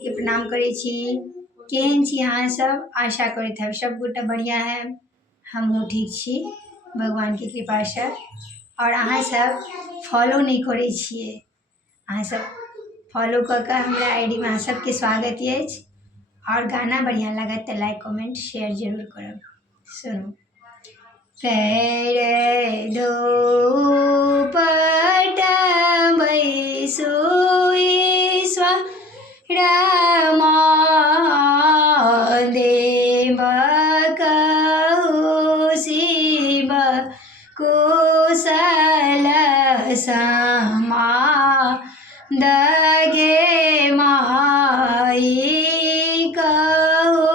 के प्रणाम करै छी। केहन छी अहाँ सब? आशा करैत हैब सब गोटा बढ़िआँ हैब। हमहूँ ठीक छी भगवानके कृपासँ। आओर अहाँ सब फॉलो नहि करै छियै। अहाँ सब फॉलो कऽ कऽ हमरा आईडीमे अहाँ सबके स्वागत अछि। आओर गाना बढ़िआँ लागत तऽ लाइक कमेंट शेयर जरूर करब। सुनू। पैर धो पटबै रमा देव कहु शिव कुशल समा दगे माई कहु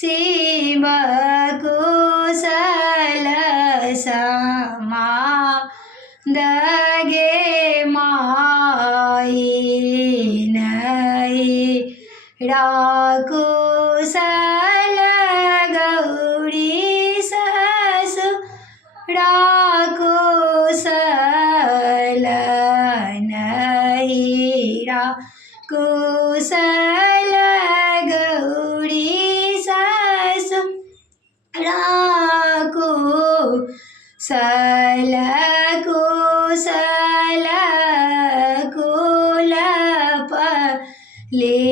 शिव कुशल समा दगे माई नहीं राकुशल गौरी ससुर कुशल नहीं राकुशल गौरी ससुर कुशल कुशल कुल परिवार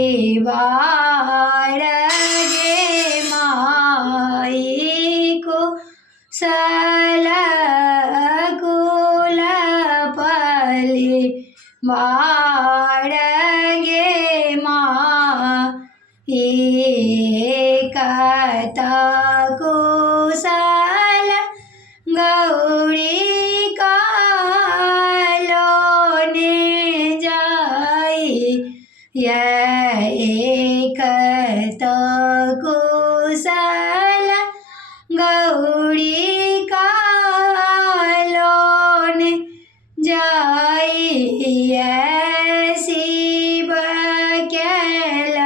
गे माई कुशल कुल परिवार गे माई कत कुशल गौरी कालोने जाई कत कुशल गौरी कालोने जाई शिव कैल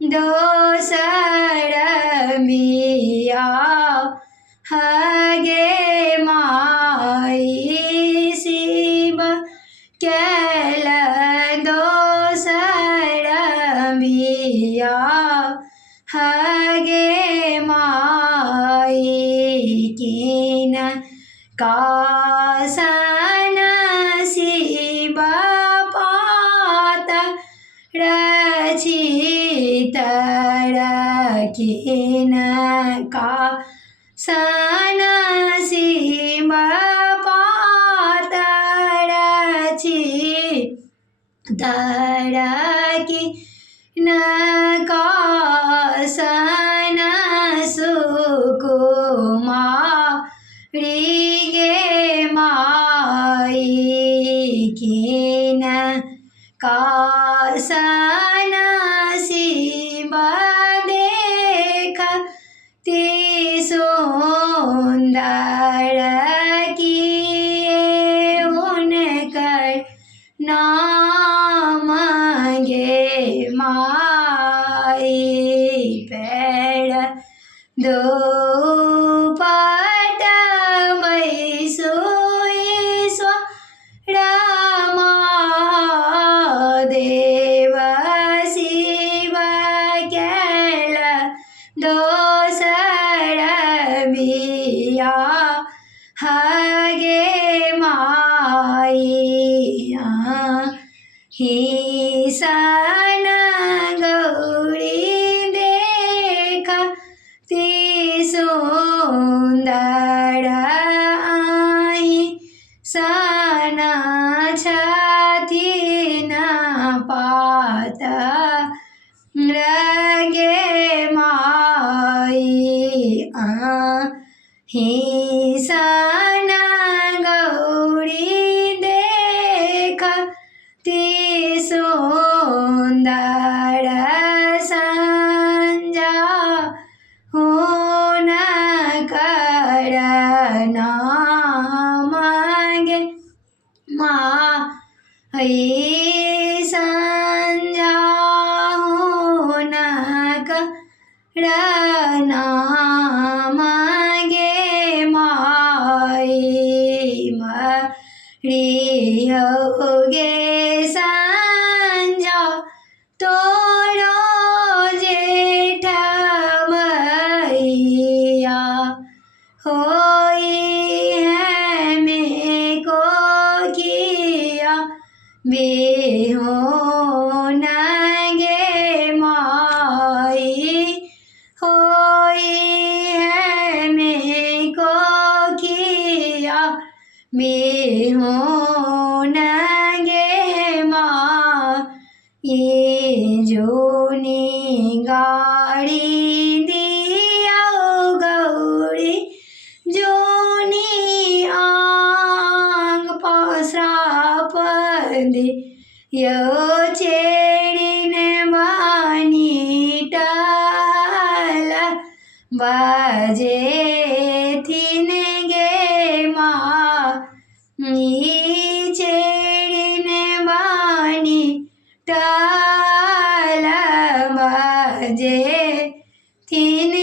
दोसर बिया हगे माई शिव कैल दोसर बिया हगे माई किन कासन शिव पात रचितर किन का सन शिव पात रचितर किन का सन सुकुमारी गे माई किन कासन शिव देख ती सुंदर किए हुनकर नाम गे माई पैर दो पटबै रमा देव शिव कैल दोसर बिया हगे माई ही सन गौरी देख ती सुंदर आई सन छथिन पात रगे माई ही सन गौरी देख ती सुंदर संजा हुनकर नाम गे माई संजा हुनकर नाम गे माई मरियो गे संजा तोर गाड़ी दिया गौरी जोनी आंग पसराप दे यो चेड़िन बानी टाल बाजे थिन गे माँ ई चेड़िन बानी टाल बाजे थिन